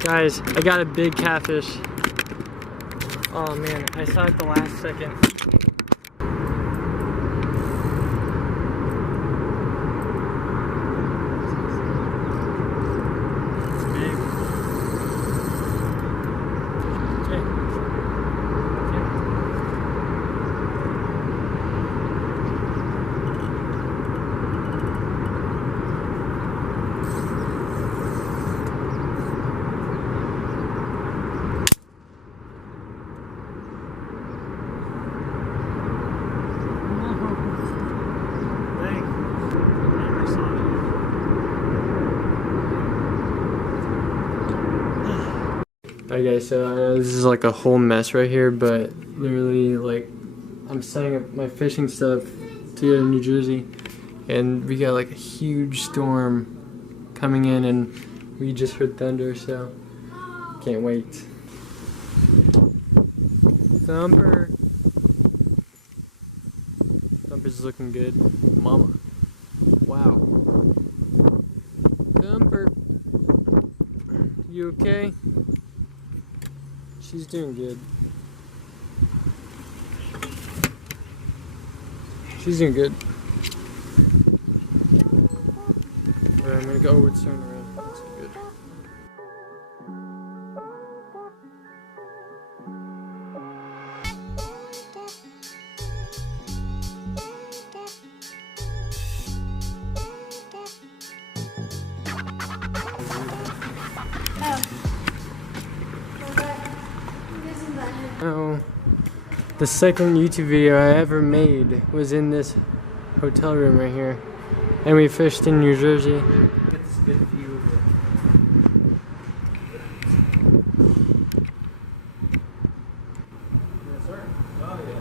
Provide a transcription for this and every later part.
Guys, I got a big catfish. Oh man, I saw it the last second. It's big. Okay. Alright guys, so I know this is like a whole mess right here, but literally like I'm setting up my fishing stuff to go to New Jersey, and we got like a huge storm coming in and we just heard thunder, so can't wait. Thumper. Thumper's looking good. Mama. Wow. Thumper. You okay? She's doing good. She's doing good. Alright, I'm gonna go over to turn around. That's good. Oh, the second YouTube video I ever made was in this hotel room right here, and we fished in New Jersey. Get this good view of it. Yes, sir. Oh yeah.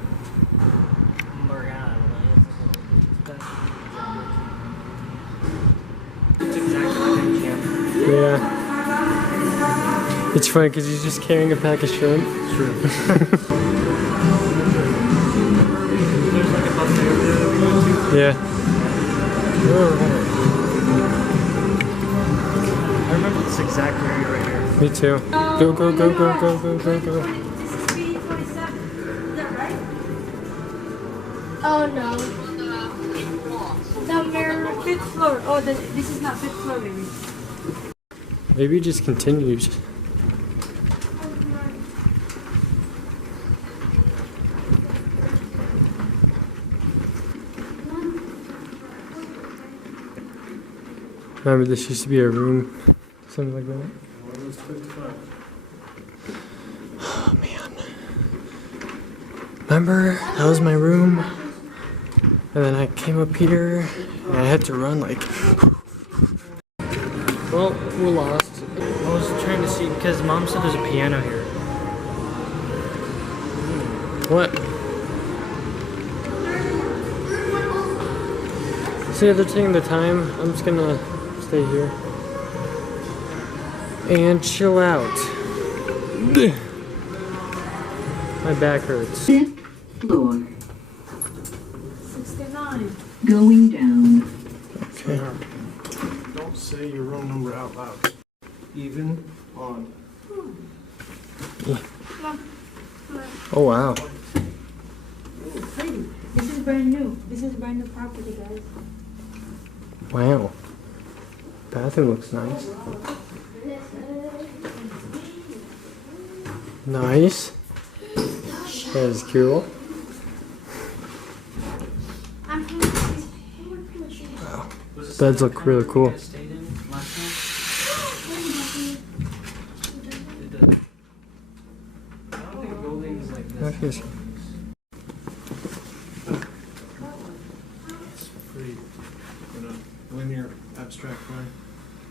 It's exactly like in camp. Yeah. It's funny because he's just carrying a pack of shrimp. True. Yeah. I remember this exact area right here. Me too. Go, go, go, go, go, go, go, go. Oh no. Number 5th floor. Oh, this is not 5th floor, maybe. Maybe it just continues. Remember, this used to be a room, something like that. Oh man. Remember, that was my room, and then I came up here, and I had to run like. Well, we're lost. I was trying to see because Mom said there's a piano here. What? See, they're taking the time. I'm just gonna stay here and chill out. My back hurts. 5th floor. 69. Going down. Okay. Don't say your room number out loud. Even on. Oh wow. Pretty. This is brand new. This is brand new property, guys. Wow. Bathroom looks nice. Nice. That is cool. Wow. Beds look really cool. That is Pretty in a linear abstract way.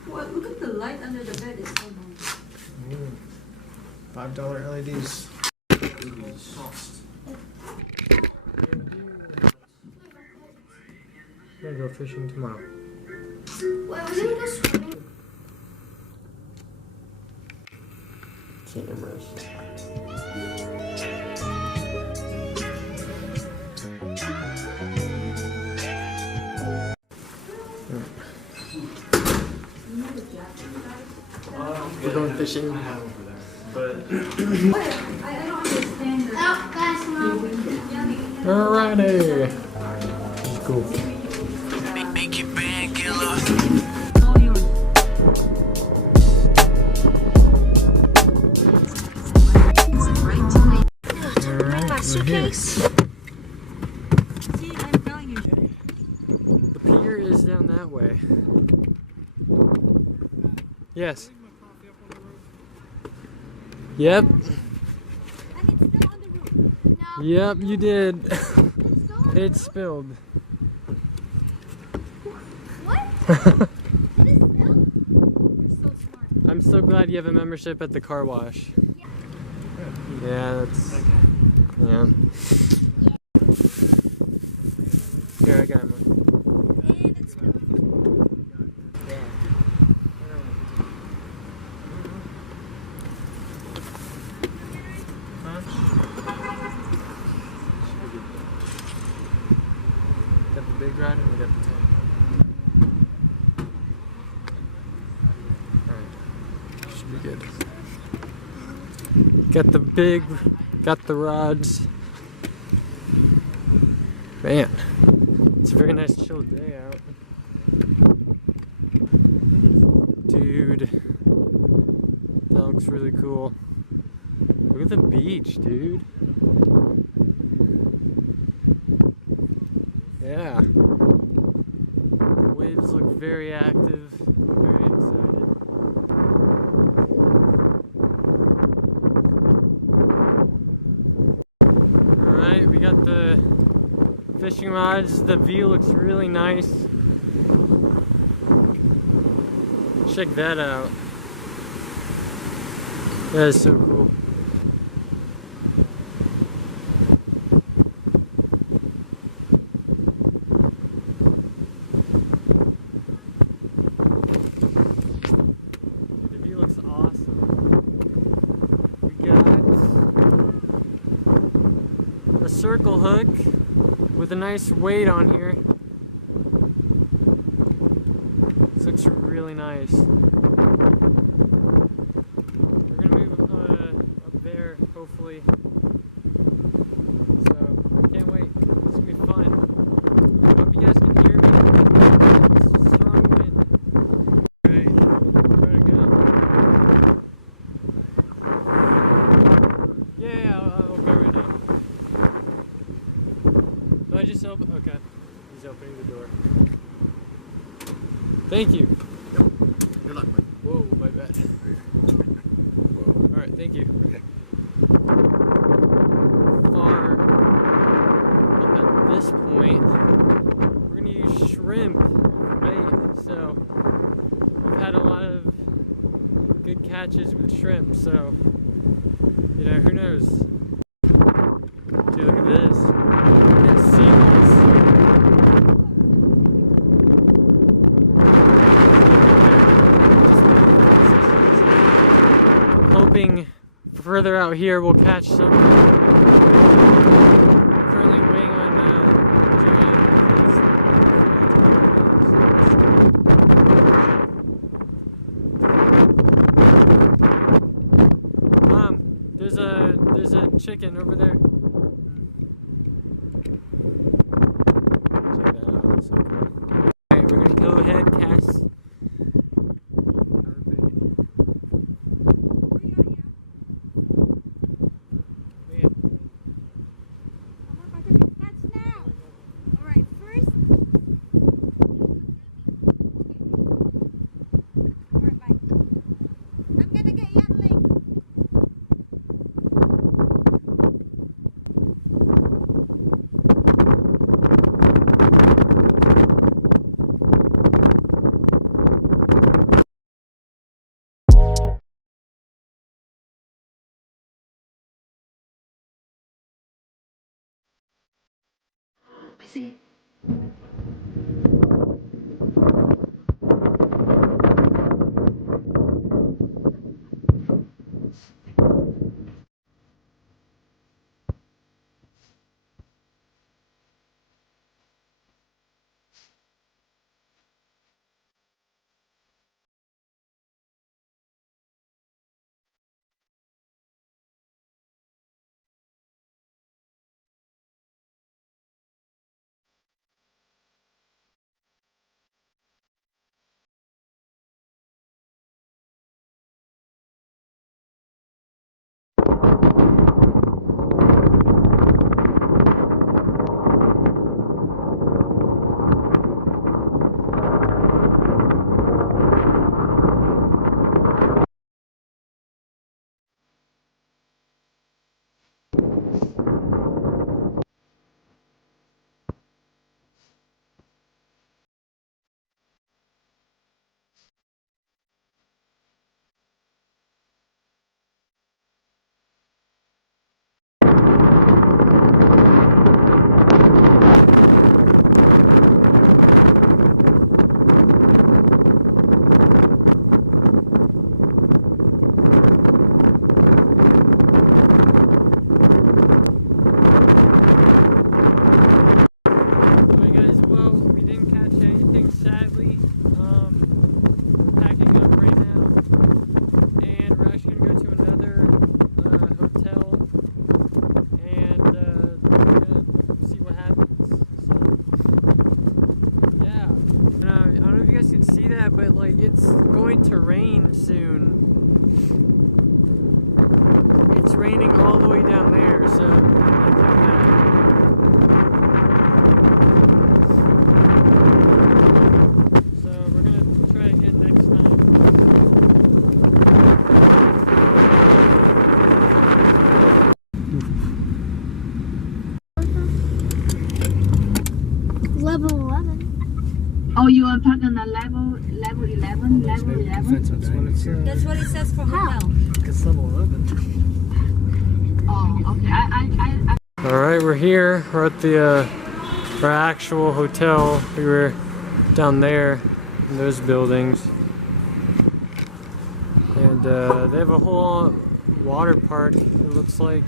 Well, look at the light under the bed. It's so nice. $5 LEDs. I'm gonna go fishing tomorrow. Well, we're gonna go swimming. Cameras. going fishing. But I don't understand the Alrighty. This is cool. Make it bang, killer. all yours. Alright, we're here. See, I'm telling you. The pier is down that way. Yes. Yep. And it's still on the roof. No. Yep, you did. It's still on the It roof? spilled. What? Did it spill? You're so smart. I'm so glad you have a membership at the car wash. Yeah, that's. Yeah. Here, I got one. And it spilled. Got the big rod and we got the tank. Alright. Should be good. Got the big, got the rods. Man, it's a very nice chill day out. Dude, that looks really cool. Look at the beach, dude. Yeah. The waves look very active. I'm very excited. Alright, we got the fishing rods. The view looks really nice. Check that out. That is so cool. The view looks awesome. We got a circle hook with a nice weight on here. This looks really nice. We're gonna move up there, hopefully. So, can't wait. This is gonna be fun. Hope you guys can hear me. It's a strong wind. Alright, where to go? Yeah, I'll go right now. Do I just open? Okay. He's opening the door. Thank you. Good luck, man. Whoa, my bad. Whoa. Alright, thank you. Okay. Far up at this point, we're gonna use shrimp for bait. So we've had a lot of good catches with shrimp, so you know, who knows? Dude, look at this. Look at seagulls. I'm hoping further out here we'll catch some. Currently waiting on Joey. Mom, there's a chicken over there. Check that out. That's so cool. Alright, we're gonna go ahead, cast. That's now. All right, first. All right, bye. I'm gonna get Yanling. Busy. Yeah, but like it's going to rain soon. It's raining all the way down there, so like that. So we're gonna try again next time. Level 11. Oh, you are talking on level 11, level 11. That's what it says. That's what it says for hotel. It's level 11. Oh, okay. I All right, we're here. We're at the our actual hotel. We were down there in those buildings, and they have a whole water park. It looks like.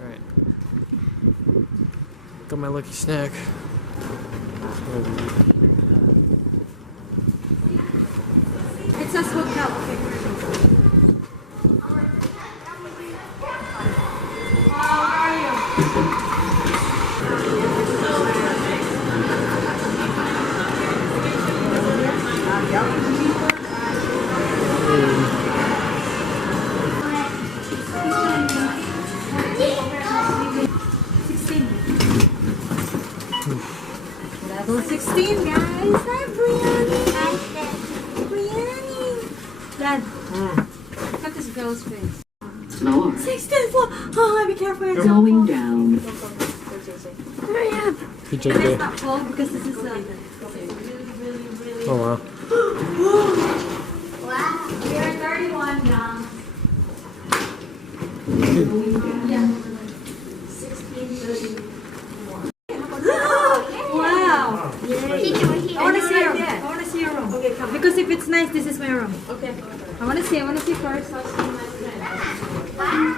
All right, got my lucky snack. It says hotel. Okay. Level 16, guys. Hi, Brianni. Hi, Brianni. Dad, look at this girl's face. Slower. 16 floor. Oh, be careful. Going down. Hurry up. PJ And it's Day. not cold because this is really, really. Oh wow. Wow. We are 31 now. Yeah. 16, 30. Wow. I want to see your room. I want to see your room. Okay, come. Because if it's nice, this is my room. Okay. I want to see first.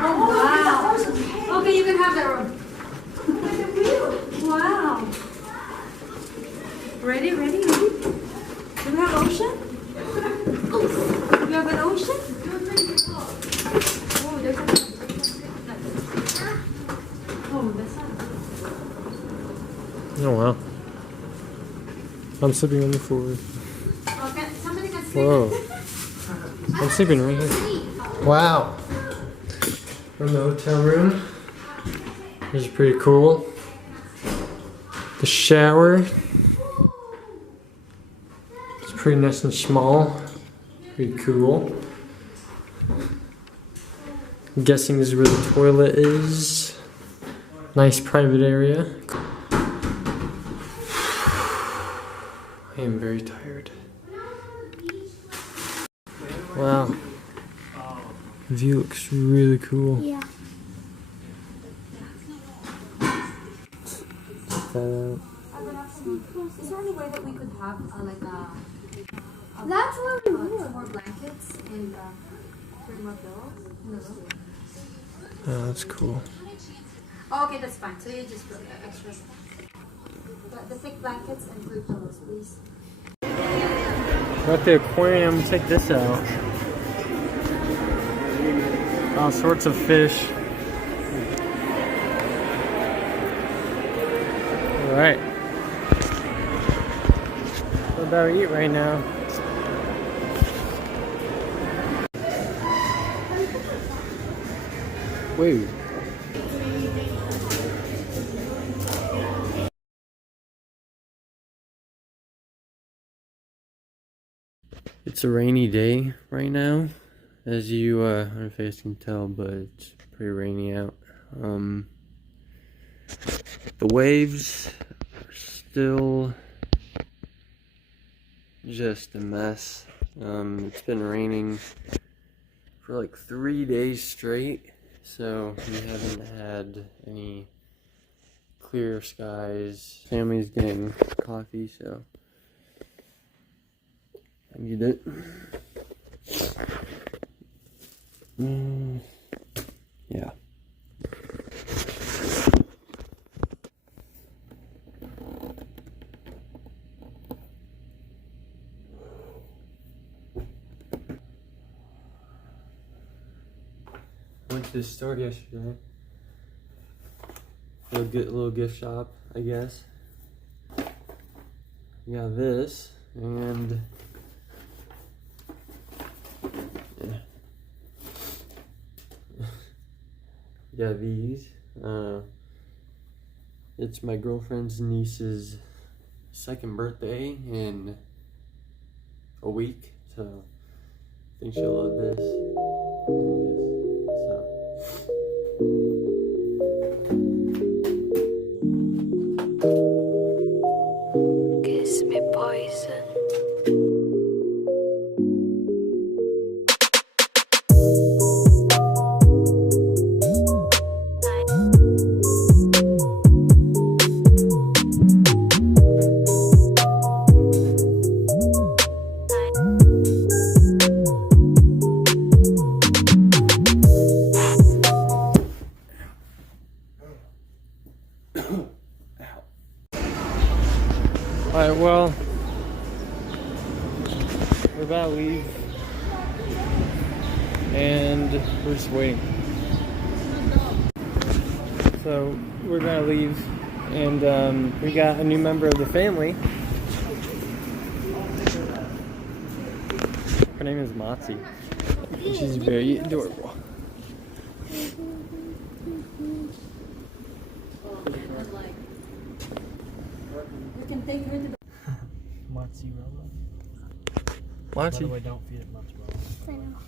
Oh, wow. Okay, you can have that room. Wow. Ready? Do we have ocean? You have an ocean? Oh, there's a... Oh, that's not... Oh wow. I'm sleeping on the floor. Okay, somebody can sleep. Whoa. I'm sleeping right here. Wow. From the hotel room. This is pretty cool. The shower. It's pretty nice and small. Pretty cool. I'm guessing this is where the toilet is. Nice private area. I am very tired. Wow. The view looks really cool. Yeah. Is there any way that we could have That's what we some were. more blankets and 3 more pillows in the room? Oh, that's cool. Oh, okay, that's fine. So you just put extra. The thick blankets and 3 pillows, please. We're at the aquarium. Check this out. All sorts of fish. Alright. We're about to eat right now. Wait. It's a rainy day right now, as you I don't know if you guys can tell, but it's pretty rainy out. The waves are still just a mess. It's been raining for like 3 days straight, so we haven't had any clear skies. Family's getting coffee, so I need it. Yeah. Went to the store yesterday. Little gift shop, I guess. We got this. And yeah. Got these. It's my girlfriend's niece's second birthday in a week, so I think she'll love this. Kiss me poison. Alright, well, we're about to leave, and we're just waiting. So, we're gonna leave, and we got a new member of the family. Her name is Motzi. She's very adorable. Mozzarella. Motzi. By the way, don't feed it mozzarella. I know.